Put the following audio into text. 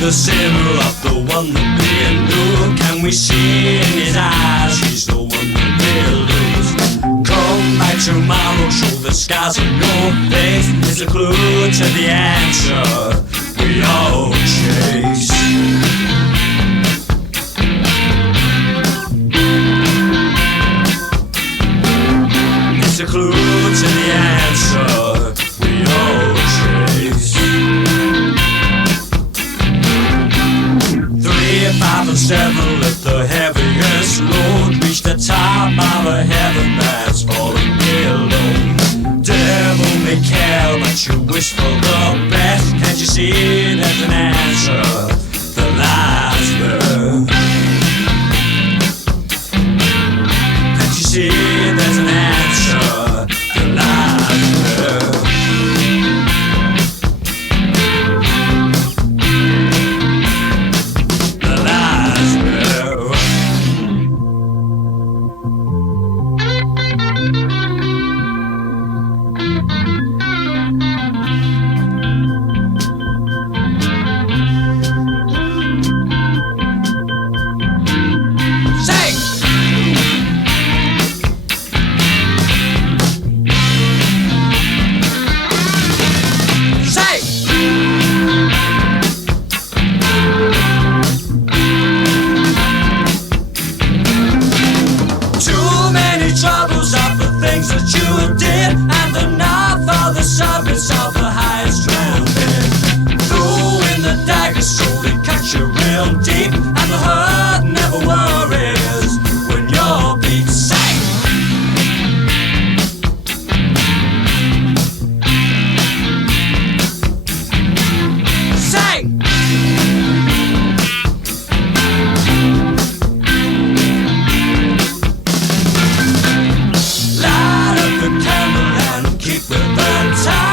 the sinner of the one that we knew? Can we see in his eyes he's the one that we'll lose? Come back tomorrow, show the scars on your face. It's a clue to the answer we all chase. It's a clue to the answer we all chase. 3, 5, and 7 lift the heaviest load. Reach the top of a heaven that's falling below. Devil may care, but you wish for the best. Can't you see there's an answer that lies there? Can't you see there's an answer that lies there? That lies there. Say! Say! Too many troubles of the things that you did, and enough for the service of the highest rounded. Throwing the dagger so they cut you real deep, and the hurt never worries when you're beat. Say! Say! Light up the candle and keep it burnt tight.